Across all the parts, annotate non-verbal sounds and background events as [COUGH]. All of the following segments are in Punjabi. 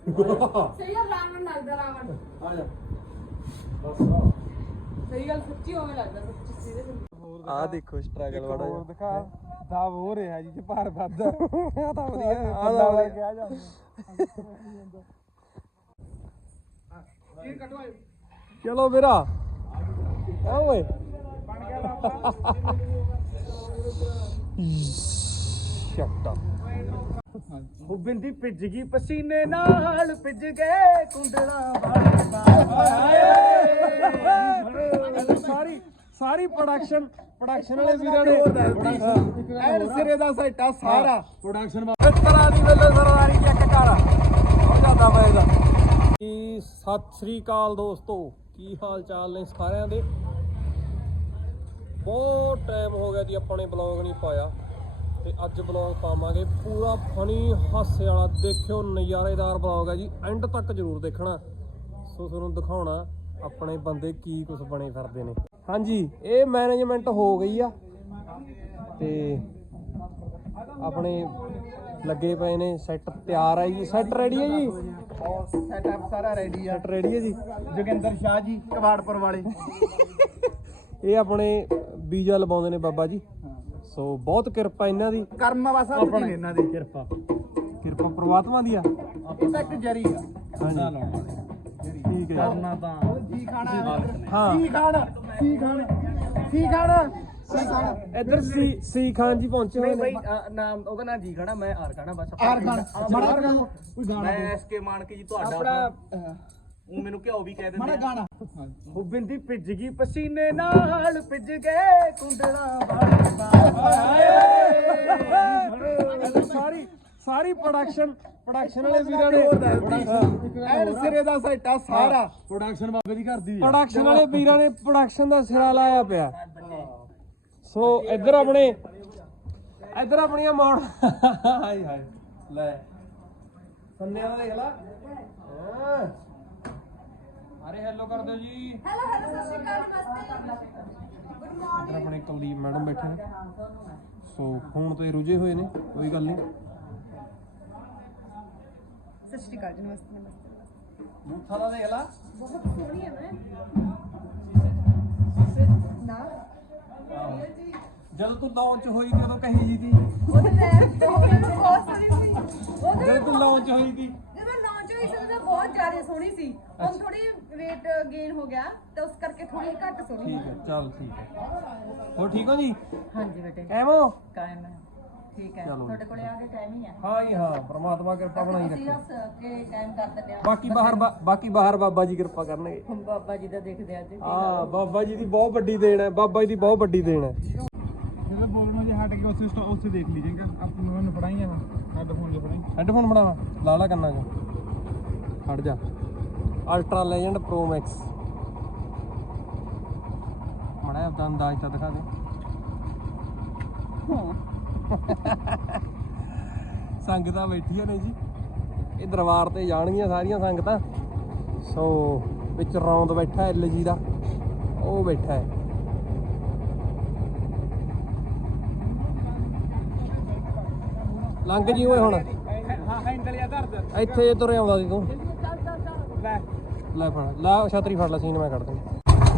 ਸਹੀ ਗੱਲ ਰਾਵਣ ਲੱਗਦਾ ਰਾਵਣ। ਆ ਜਾ ਸਹੀ ਗੱਲ ਸੱਚੀ ਹੋਵੇ ਲੱਗਦਾ ਸੱਚੀ ਸੀਰੀਅਸ ਆ ਦੇਖੋ ਸਟਰਗਲ ਵਾਲਾ ਹੋਰ ਦਿਖਾ। ਦਾਬ ਹੋ ਰਿਹਾ ਜੀ ਜੇ ਭਾਰ ਆ ਤਾਂ ਵਧੀਆ ਆ। ਕਿਹਾ ਜਾਂਦਾ। ਚਲੋ ਵੀਰਾ। ਆ ਓਏ। ਸ਼ਟਾ ਉਹ ਬਿੰਦੀ ਭਿੱਜ ਗਈ ਪਸੀਨੇ ਨਾਲ ਭਿੱਜ ਗਏ ਕੁੰਡਲਾ ਸਾਰੀ ਸਾਰੀ ਪ੍ਰੋਡਕਸ਼ਨ ਪ੍ਰੋਡਕਸ਼ਨ ਵਾਲੇ ਵੀਰਾਂ ਨੇ ਐਨ ਸਿਰੇ ਦਾ ਸੈਟਾ ਸਾਰਾ। ਪ੍ਰੋਡਕਸ਼ਨ ਮਿੱਤਰਾਂ ਦੀ ਵੱਲੋਂ ਸਰਦਾਰੀ ਚੈੱਕ ਕਰ ਹੋ ਜਾਂਦਾ ਪਏਗਾ। ਕੀ ਸਤਿ ਸ੍ਰੀ ਅਕਾਲ ਦੋਸਤੋ। ਕੀ ਹਾਲ ਚਾਲ ਨੇ ਸਾਰਿਆਂ ਦੇ? ਬਹੁਤ ਟਾਈਮ ਹੋ ਗਿਆ ਜੀ ਆਪਾਂ ਨੇ ਬਲੌਗ ਨਹੀਂ ਪਾਇਆ। ਤੇ ਅੱਜ ਬਲੌਗ ਪਾਵਾਂਗੇ। ਪੂਰਾ ਫਨੀ ਹਾਸੇ ਵਾਲਾ ਦੇਖਿਓ ਨਜ਼ਾਰੇਦਾਰ ਬਲੌਗ ਹੈ ਜੀ। ਐਂਡ ਤੱਕ ਜ਼ਰੂਰ ਦੇਖਣਾ। ਸੋ ਤੁਹਾਨੂੰ ਦਿਖਾਉਣਾ ਆਪਣੇ ਬੰਦੇ ਕੀ ਕੁਝ ਬਣੇ ਫਿਰਦੇ ਨੇ। ਹਾਂਜੀ ਇਹ ਮੈਨੇਜਮੈਂਟ ਹੋ ਗਈ ਆ। ਤੇ ਆਪਣੇ ਲੱਗੇ ਪਏ ਨੇ ਸੈੱਟ ਤਿਆਰ ਹੈ ਜੀ। ਸੈੱਟ ਰੈਡੀ ਹੈ ਜੀ? ਸੈਟਅਪ ਸਾਰਾ ਰੈਡੀ ਆ। ਸੈੱਟ ਰੈਡੀ ਹੈ ਜੀ? ਜੋਗਿੰਦਰ ਸ਼ਾਹ ਜੀ ਕਵਾੜਪੁਰ ਵਾਲੇ। [LAUGHS] ਇਹ ਆਪਣੇ ਬੀਜਾ ਲਵਾਉਂਦੇ ਨੇ ਬਾਬਾ ਜੀ। ਸੋ ਬਹੁਤ ਕਿਰਪਾ ਇਹਨਾਂ ਦੀ। ਕਰਮ ਵਸਾ ਨੇ ਇਹਨਾਂ ਦੀ। ਕਿਰਪਾ। ਕਿਰਪਾ ਪ੍ਰਮਾਤਮਾ ਦੀ ਆ। ਇਹ ਤਾਂ ਇੱਕ ਜਰੀ ਆ ਹਾਂਜੀ। ਠੀਕ ਹੈ। ਕਰਨਾ ਤਾਂ ਕੀ ਖਾਣਾ ਹਾਂ। ਕੀ ਖਾਣਾ ਕੀ ਖਾਣਾ ਕੀ ਖਾਣਾ। ਖਾਣਾ ਇੱਧਰ ਸੀ ਸੀ ਖਾਨ ਜੀ ਪਹੁੰਚੇ ਹੋਏ ਨੇ। ਨਾਮ ਉਹਦਾ ਨਾਂ ਜੀ ਖੜਾ ਮੈਂ ਆਰ ਖਾਣਾ ਬਸ। ਆਰ ਖਾਣਾ। ਕੋਈ ਗਾਣਾ ਮੈਂ ਮਾਨ ਕੇ ਜੀ ਤੁਹਾਡਾ ਆਪਣਾ ਉਹ ਮੈਨੂੰ ਘਿਓ ਵੀ ਕਹਿ ਮਾੜਾ ਦਿੰਦੇ ਆ। ਗਾਣਾ। ਉਹ ਬਿੰਦੀ ਭਿੱਜ ਗਈ ਪਸੀਨੇ ਨਾਲ ਭਿੱਜ ਗਏ ਕੁੰਡਲਾ ਸਾਰੀ ਸਾਰੀ ਪ੍ਰੋਡਕਸ਼ਨ ਪ੍ਰੋਡਕਸ਼ਨ ਵਾਲੇ ਵੀਰਾਂ ਨੇ ਐਨ ਸਿਰੇ ਦਾ ਸੈਟਾ ਸਾਰਾ। ਪ੍ਰੋਡਕਸ਼ਨ ਬਾਬੇ ਦੀ ਕਰਦੀ ਹੈ ਪ੍ਰੋਡਕਸ਼ਨ ਵਾਲੇ ਵੀਰਾਂ ਨੇ ਪ੍ਰੋਡਕਸ਼ਨ ਦਾ ਸਿਰਾ ਲਾਇਆ ਪਿਆ। ਸੋ ਇੱਧਰ ਆਪਣੇ ਇੱਧਰ ਆਪਣੀਆਂ ਮੌੜ ਹਾਏ ਹਾਏ ਲੈ। ਸੰਨਿਆ ਦਾ ਦੇਖ ਲਾ। ਹਾਂ। ਅਰੇ ਹੈਲੋ ਕਰ ਦਿਓ ਜੀ। ਹੈਲੋ ਹੈਲੋ ਸਤਿ ਸ਼੍ਰੀ ਅਕਾਲ ਨਮਸਤੇ। ਗੁੱਡ ਇੱਧਰ ਮਾਰਨਿੰਗ ਆਪਣੇ ਕੁਲਦੀਪ ਮੈਡਮ ਬੈਠੇ ਨੇ। ਸੋ ਫੋਨ ਤੇ ਰੁਝੇ ਹੋਏ ਨੇ ਕੋਈ ਗੱਲ ਨਹੀਂ। ਸਤਿ ਸ਼੍ਰੀ ਅਕਾਲ ਜੀ ਨਮਸਤੇ ਨਮਸਤੇ। ਮੂਥਾ ਦਾ ਦੇਖ ਲਾ। ਬਹੁਤ ਸੋਹਣੀ ਹੈ ਮੈਂ ਨਾ ਜਦੋਂ ਤੂੰ ਲਾਂਚ ਹੋਈ ਸੀ ਉਦੋਂ ਕਹੀ ਜੀ ਤੀ। ਉਹ ਤਾਂ ਮੈਂ ਬਹੁਤ ਸੋਹਣੀ ਸੀ। ਉਹ ਤਾਂ ਜਦੋਂ ਤੂੰ ਲਾਂਚ ਹੋਈ ਸੀ। ਸੀ ਤਾਂ ਬਹੁਤ ਜ਼ਿਆਦਾ ਸੋਹਣੀ ਸੀ। ਹੁਣ ਥੋੜੀ weight gain ਹੋ ਗਿਆ ਤਾਂ ਉਸ ਕਰਕੇ ਥੋੜੀ ਘੱਟ ਸੋਹਣੀ ਠੀਕ ਹੈ ਚੱਲ ਠੀਕ ਹੈ। ਹੋਰ ਠੀਕ ਹੋ ਜੀ? ਹਾਂਜੀ ਬੇਟੇ। ਐਵੋ ਕਾਇਮ ਹੈ। ਠੀਕ ਹੈ। ਚਲੋ। ਤੁਹਾਡੇ ਕੋਲੇ ਆ ਕੇ ਟਾਈਮ ਹੀ ਹੈ। ਹਾਂ ਜੀ ਹਾਂ ਪ੍ਰਮਾਤਮਾ ਕਿਰਪਾ ਬਣਾਈ ਰੱਖੇ। ਹੱਸ ਕੇ ਟਾਈਮ ਕਰ ਦਿੰਦੇ ਆ ਬਾਕੀ ਬਾਹਰ ਬਾ- ਬਾਕੀ ਬਾਹਰ ਬਾਬਾ ਜੀ ਕਿਰਪਾ ਕਰਨਗੇ। ਬਾਬਾ ਜੀ ਦਾ ਦੇਖਦੇ ਅੱਜ ਹਾਂ ਬਾਬਾ ਜੀ ਦੀ ਬਹੁਤ ਵੱਡੀ ਦੇਣ ਹੈ ਬਾਬਾ ਜੀ ਦੀ ਬਹੁਤ ਵੱਡੀ ਦੇਣ ਹੈ। ਜਦੋਂ ਬੋਲਣੋਂ ਜੇ ਹਟ ਕੇ ਉੱਥੇ ਸਟੋ- ਉੱਥੇ ਦੇਖ ਲੀਜੇਗਾ ਆਪਾਂ ਨੂੰ ਪੜਾਈਆਂ ਹੈਡਫੋਨ ਜੋ ਪੜਾਈ ਹੈੱਡਫੋਨ ਬਣਾਵਾ ਲਾ ਲਾ ਕੰਨਾਂ 'ਚ। ਖੜ ਜਾ। ਅਲਟਰਾ ਲੈਜੈਂਡ ਪ੍ਰੋ ਮੈਕਸ ਮੜਾ ਆਪਦਾ ਅੰਦਾਜ਼ ਤਾਂ ਦਿਖਾ ਦੇ। ਸੰਗਤਾਂ ਬੈਠੀਆਂ ਨੇ ਜੀ। ਇਹ ਦਰਬਾਰ ਤੇ ਜਾਣਗੀਆਂ ਸਾਰੀਆਂ ਸੰਗਤਾਂ। ਸੋ ਵਿੱਚ ਰੌਂਦ ਬੈਠਾ ਐਲ ਜੀ ਦਾ। ਉਹ ਬੈਠਾ ਹੈ। ਲੰਘ ਜੀ ਓਏ ਹੁਣ। ਹਾਂ ਹੈਂਡਲ ਜਾਂ ਧਰ ਇੱਥੇ ਤੁਰੇ ਆਉਂਦਾ ਸੀ ਤੂੰ ਲੈ। ਲੈ ਫੜ ਲਾ ਛਤਰੀ ਫੜ ਲੈ ਸੀਨ ਮੈਂ ਕੱਢ ਦੂੰ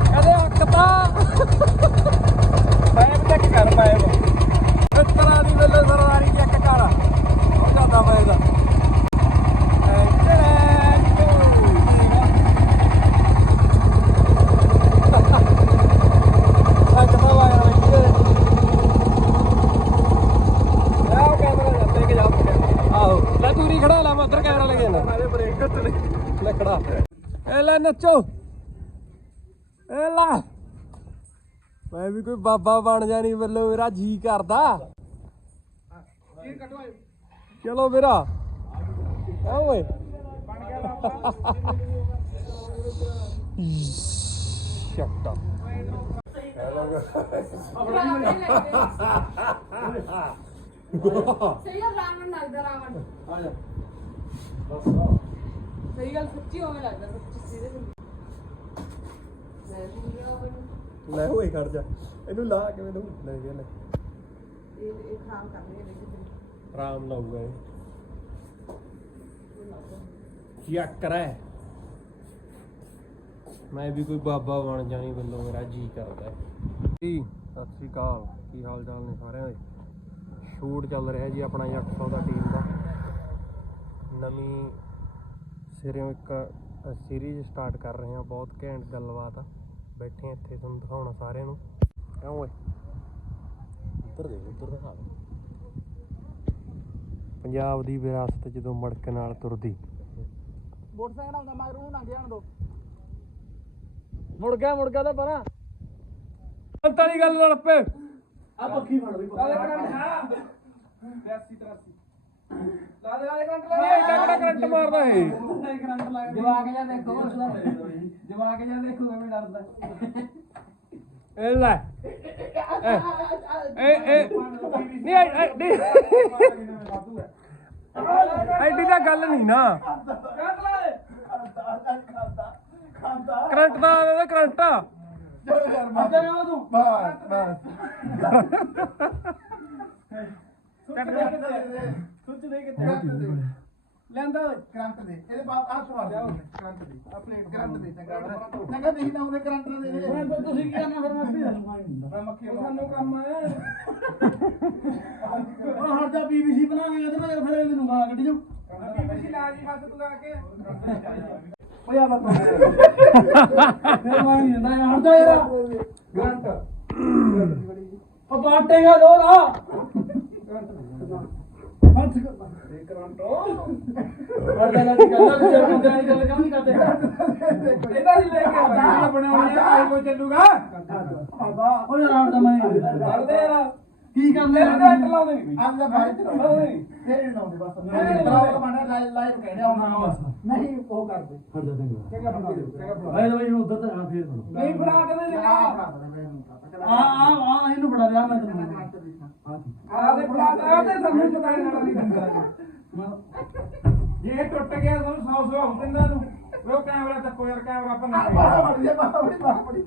ਇਹਦੇ ਅੱਕਤਾ ਪਾਇਪ ਤੱਕ ਕਰ ਪਾਇਪ ਮਿੱਤਰਾਂ ਦੀ ਵੱਲੋਂ ਸਰਦਾਰੀ ਚੈੱਕ ਕਰ ਹੋ ਜਾਂਦਾ ਪਏਗਾ ਸੰਗਤਾਂ ਵਾਇਰ ਬੈਠੀ ਨੇ ਆਹ ਕੈਮਰਾ ਲੈ ਕੇ ਜਾ ਆਹੋ ਲੈ ਤੂੰ ਨਹੀਂ ਖੜਾ ਲੈ ਮੈਂ ਉੱਧਰ ਕੈਮਰਾ ਲੈ ਕੇ ਕੱਟ ਲੈ। ਖੜਾ। ਇਹ ਲੈ ਨੱਚੋ। ਇਹ ਲੈ। ਮੈਂ ਵੀ ਕੋਈ ਬਾਬਾ ਬਣ ਜਾਣੀ ਵੱਲੋਂ ਮੇਰਾ ਜੀ ਕਰਦਾ। ਚਲੋ ਵੀਰਾ ਆ ਓਏ। ਸ਼ਟਾ। ਸਹੀ ਗੱਲ ਰਾਵਣ ਲੱਗਦਾ ਰਾਵਣ। ਆ ਜਾ। ਸਹੀ ਗੱਲ ਸੱਚੀ ਹੋਵੇ ਲੱਗਦਾ ਸੱਚੀ ਸੀਰੀਅਸ ਲੈ ਓਏ ਖੜ ਜਾ। ਇਹਨੂੰ ਲਾ ਕਿਵੇਂ ਦਊ? ਲੈ ਗਿਆ ਲੈ। ਇਹ ਕਰ ਰਹੀ ਹੈ ਆਰਾਮ ਨਾਲ ਹੋਊਗਾ ਇਹ। ਯੱਕ ਰਹਿ ਮੈਂ ਵੀ ਕੋਈ ਬਾਬਾ ਬਣ ਜਾਣੀ ਬੰਦੋ ਮੇਰਾ ਜੀ ਕਰਦਾ ਹੈ। ਜੀ ਸਤਿ ਸ੍ਰੀ ਅਕਾਲ। ਕੀ ਹਾਲ ਚਾਲ ਨੇ ਸਾਰਿਆਂ ਦੇ? ਸ਼ੂਟ ਚੱਲ ਰਿਹਾ ਜੀ ਆਪਣਾ ਜੱਟ ਸੌਦਾ ਟੀਮ ਦਾ। ਨਵੀਂ ਸਿਰਿਓਂ ਇੱਕ ਸੀਰੀਜ਼ ਸਟਾਰਟ ਕਰ ਰਹੇ ਹਾਂ। ਬਹੁਤ ਘੈਂਟ ਗੱਲਬਾਤ ਆ। ਬੈਠੇ ਹਾਂ ਇੱਥੇ ਤੁਹਾਨੂੰ ਦਿਖਾਉਣਾ ਸਾਰਿਆਂ ਨੂੰ। ਕਿਉਂ ਓਏ? ਉੱਧਰ ਦੇਖ ਉੱਧਰ ਦਿਖਾ ਪੰਜਾਬ ਦੀ ਵਿਰਾਸਤ ਜਦੋਂ ਮੜਕ ਨਾਲ ਤੁਰਦੀ। ਮੋਟਰਸਾਈਕਲ ਆਉਂਦਾ ਮਗਰ ਨੂੰ ਲੰਘ ਜਾਣ ਦੋ। ਮੁੜ ਗਿਆ ਮੁੜ ਗਿਆ ਤਾਂ ਪਰਾਂ। ਵਾਲੀ ਗੱਲ ਲੜ ਪਏ ਆ ਪੱਖੀ ਫੜ ਵੀ ਕਾਲੇ ਕਰੰਟ ਹਾਂ। 82 83 ਲਾਦੇ ਲਾਦੇ ਕਰੰਟ ਤਗੜਾ ਕਰੰਟ ਮਾਰਦਾ ਏ ਕਰੰਟ ਲੱਗ ਜਵਾਕ ਜਾ ਦੇਖੋ ਉਸਦਾ ਜਵਾਕ ਜਾ ਦੇਖੋ ਐਵੇਂ ਡਰਦਾ। ਇਹ ਲੈ। ਏ ਏ ਨਹੀਂ ਐ- ਐ- ਨਹੀਂ। ਐਡੀ ਤਾਂ ਗੱਲ ਨਹੀਂ ਨਾ। ਕਰੰਟ ਦੇ ਕਰੰਟ ਦਾ ਇਹਦਾ ਕਰੰਟ ਆ। ਅੱਧੇ ਨਾ ਤੂੰ। ਬਸ ਬਸ। ਕੱਟ ਦੇ ਸੁੱਚ ਦੇ ਕਿੱਥੇ ਲੈਂਦਾ ਕਰੰਟ ਦੇ। ਇਹਦੇ ਬਾਅਦ ਹੱਥ ਮਾਰ ਜਾ ਕਰੰਟ ਦੇ। ਆਪਣੇ ਕਰੰਟ ਦੇ ਚੰਗਾ ਚੰਗਾ ਨਹੀਂ ਨਾ ਉਹਨੇ ਕਰੰਟ ਦੇ ਦੇ ਹੁਣ ਤਾਂ ਤੁਸੀਂ ਕੀ ਕਰਨਾ ਫਿਰ ਮੈਂ ਵੀ ਮੈਂ ਮੱਖੀ ਸਾਨੂੰ ਕੰਮ ਹੈ। ਉਹ ਦਾ ਪੀਵੀਸੀ ਬਣਾਵੇਂਗਾ ਤੇ ਮੈਂ ਫਿਰ ਮੈਨੂੰ ਗਾਲਾਂ ਕੱਢ ਜਾਊ। ਪੀਵੀਸੀ ਲਾ ਜੀ ਬਸ ਤੂੰ ਆ ਕੇ। ਓਏ ਆ ਬਾਬਾ। ਫਿਰ ਮੈਂ ਨਹੀਂ ਜਾਂਦਾ ਹਰ ਦਾ ਯਾਰ। ਗਰੰਟ ਉਹ ਬਾਟੇਗਾ ਲੋਰਾ। ਹੱਥ ਦੇ ਕਰੰਟ ਵਰਦਾ ਨਾ ਗੱਲ ਕਰ ਬੰਦੇ ਨਾਲ ਗੱਲ ਕਿਉਂ ਨਹੀਂ ਕਰਦੇ ਇਹਦਾ ਹੀ ਲੈ ਕੇ ਆ ਬਣਾਉਣੀ ਆ ਕੋਈ ਚੱਲੂਗਾ ਉਹ ਯਾਰ ਦਾ ਮੈਂ ਕਰਦੇ ਯਾਰ ਕੀ ਕਰਦੇ ਯਾਰ ਕਰੰਟ ਲਾਉਂਦੇ ਨਹੀਂ ਅੱਜ ਦਾ ਬਾਈ ਫੇਰ ਨਾ ਉਹਦੇ ਬਸ ਬਰਾਬਰ ਬਣਾ ਲਾਈਵ ਲਾਈਵ ਕਹਿਣਾ ਹੁਣ ਨਹੀਂ ਉਹ ਕਰਦੇ ਚੰਗਾ ਫੜਾ ਦੇ ਚੰਗਾ ਫੜਾ ਆਏ ਬਈ ਉਧਰ ਤਾਂ ਆ ਫੇਰ ਨਹੀਂ ਫੜਾ ਕੇ ਦੇ। ਆ ਫੜਾ ਦੇ ਮੈਨੂੰ ਪਤਾ ਆ ਆ ਆ ਇਹਨੂੰ ਫੜਾ ਲਿਆ ਮੈਂ ਤੈਨੂੰ ਕਰੰਟ ਦੇਖਾਂ ਆ ਦੇ ਫੜਾ ਆ ਤੇ ਸਾਨੂੰ ਚੁਕਾਈ ਨਾਲ ਦੀ ਤੁਹਾਨੂੰ 100 100 ਹੁੰਦੇ ਇਹਨਾਂ ਨੂੰ ਉਹ ਕੈਮਰਾ ਚੱਕੋ ਯਾਰ ਕੈਮਰਾ ਆਪਾਂ ਨਾ ਬਾਹਰ ਬੜੀ ਦੇ ਬਾਹਰ ਬੜੀ ਬਾਹਰ ਬੜੀ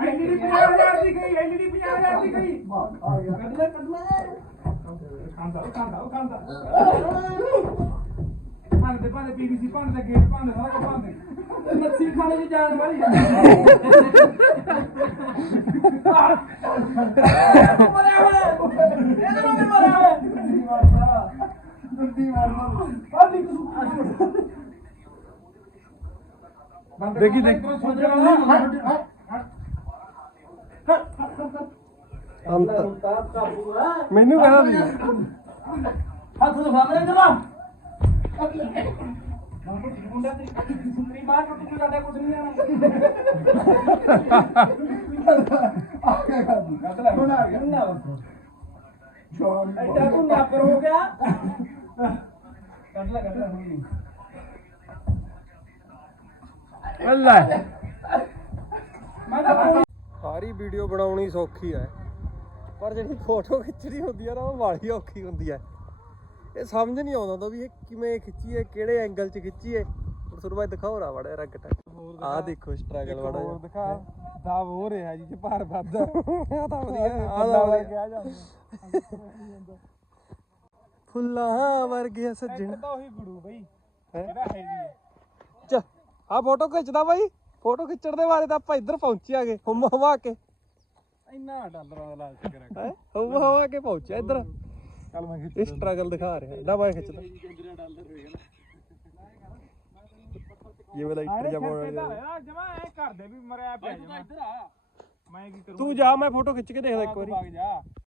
ਐਲਈਡੀ 50000 ਦੀ ਗਈ ਐਲਈਡੀ 50000 ਦੀ ਗਈ। ਆ ਗਿਆ ਕੱਢ ਲੈ ਕੱਢ ਲੈ। ਖਾਂਦਾ ਉਹ ਖਾਂਦਾ ਉਹ ਖਾਂਦਾ। ਭਾਂਦੇ ਭਾਂਦੇ ਪੀਵੀਸੀ ਭਾਂਦੇ ਗੇਟ ਭਾਂਦੇ ਸਾਰਾ ਕੁਝ ਭਾਂਦੇ ਮੱਛੀ ਖਾਣੇ ਦੀ ਜਾਨ ਵਾਲੀ ਮਰਿਆ ਹੋਇਆ। ਇਹਦੇ ਵੀ ਮਰਿਆ ਹੋਇਆ। ਕੁਝ ਦੇਖੀ ਦੇਖ। ਮੈਨੂੰ ਕਹਿੰਦਾ ਸੀ ਹੱਥ ਤੋਂ ਸਾਹਮਣੇ ਚਲਾ ਮੁੰਡਾ ਤੇ ਸੁੰਦਰੀ ਮਾਂ ਟੁੱਟ ਕੇ ਸਾਡਾ ਕੁਝ ਨਹੀਂ ਆਣਾ ਆ ਗਿਆ ਕੱਢ ਲੈ। ਹੁਣ ਆ ਗਿਆ। ਨਾ ਜੋਨ ਐਡਾ ਤੂੰ ਨਾਪਰ ਹੋ ਗਿਆ। ਕੱਢ ਲੈ ਕੱਢ ਲੈ ਹੁਣ ਲੈ ਮੈਂ ਤਾਂ ਸਾਰੀ ਵੀਡੀਓ ਬਣਾਉਣੀ ਸੌਖੀ ਹੈ ਪਰ ਜਿਹੜੀ ਫੋਟੋ ਖਿੱਚਣੀ ਹੁੰਦੀ ਆ ਨਾ ਉਹ ਵਾਲੀ ਔਖੀ ਹੁੰਦੀ ਹੈ ਇਹ ਸਮਝ ਨਹੀਂ ਆਉਂਦਾ ਤਾਂ ਵੀ ਇਹ ਕਿਵੇਂ ਖਿੱਚੀਏ ਕਿਹੜੇ ਐਂਗਲ 'ਚ ਖਿੱਚੀਏ। ਹੁਣ ਤੁਹਾਨੂੰ ਮੈਂ ਦਿਖਾਉ ਰਾ ਵੜਾ ਰੰਗ ਟੱਕ ਆਹ ਦੇਖੋ ਸਟਰਗਲ ਵੜਾ ਹੋਰ ਦਿਖਾ ਦਾ ਹੋ ਰਿਹਾ ਜੀ ਜੇ ਭਾਰ ਵੱਧਦਾ। ਆ ਤਾਂ ਵਧੀਆ। ਆ ਵਧੀਆ ਫੁੱਲਾਂ ਵਰਗੇ ਸੱਜਣ। ਤਾਂ ਉਹੀ ਗੁਰੂ ਬਈ ਹੈਂ? ਜਿਹੜਾ ਹੈਵੀ ਹੈ ਚ ਆ ਫੋਟੋ ਖਿੱਚਦਾ ਬਾਈ। ਫੋਟੋ ਖਿੱਚਣ ਦੇ ਬਾਰੇ ਤਾਂ ਆਪਾਂ ਇੱਧਰ ਪਹੁੰਚੇ ਆਗੇ ਹੁਮ ਹਵਾ ਕੇ। ਇੰਨਾ ਡਾਲਰਾਂ ਦਾ ਲਾਲਚ ਕਰਿਆ ਹੈ? ਹੁਮ ਹਵਾ ਕੇ ਪਹੁੰਚਿਆ ਇੱਧਰ। ਚੱਲ ਮੈਂ ਖਿੱਚ ਇਹ ਸਟਰਗਲ ਦਿਖਾ ਰਿਹਾ ਨਾ ਮੈਂ ਖਿੱਚਦਾ। ਜਿਵੇਂ ਲਾਈਟਰ ਜਾਂ ਵਾਲੀ ਆ। ਜਮਾ ਐ ਘਰ ਦੇ ਵੀ ਮਰਿਆ ਪਿਆ ਜਮਾ। ਇੱਧਰ ਆ। ਮੈਂ ਕੀ ਕਰੂੰ? ਤੂੰ ਜਾ ਮੈਂ ਫੋਟੋ ਖਿੱਚ ਕੇ ਦੇਖਦਾ ਇੱਕ ਵਾਰੀ। ਭਾਗ ਜਾ।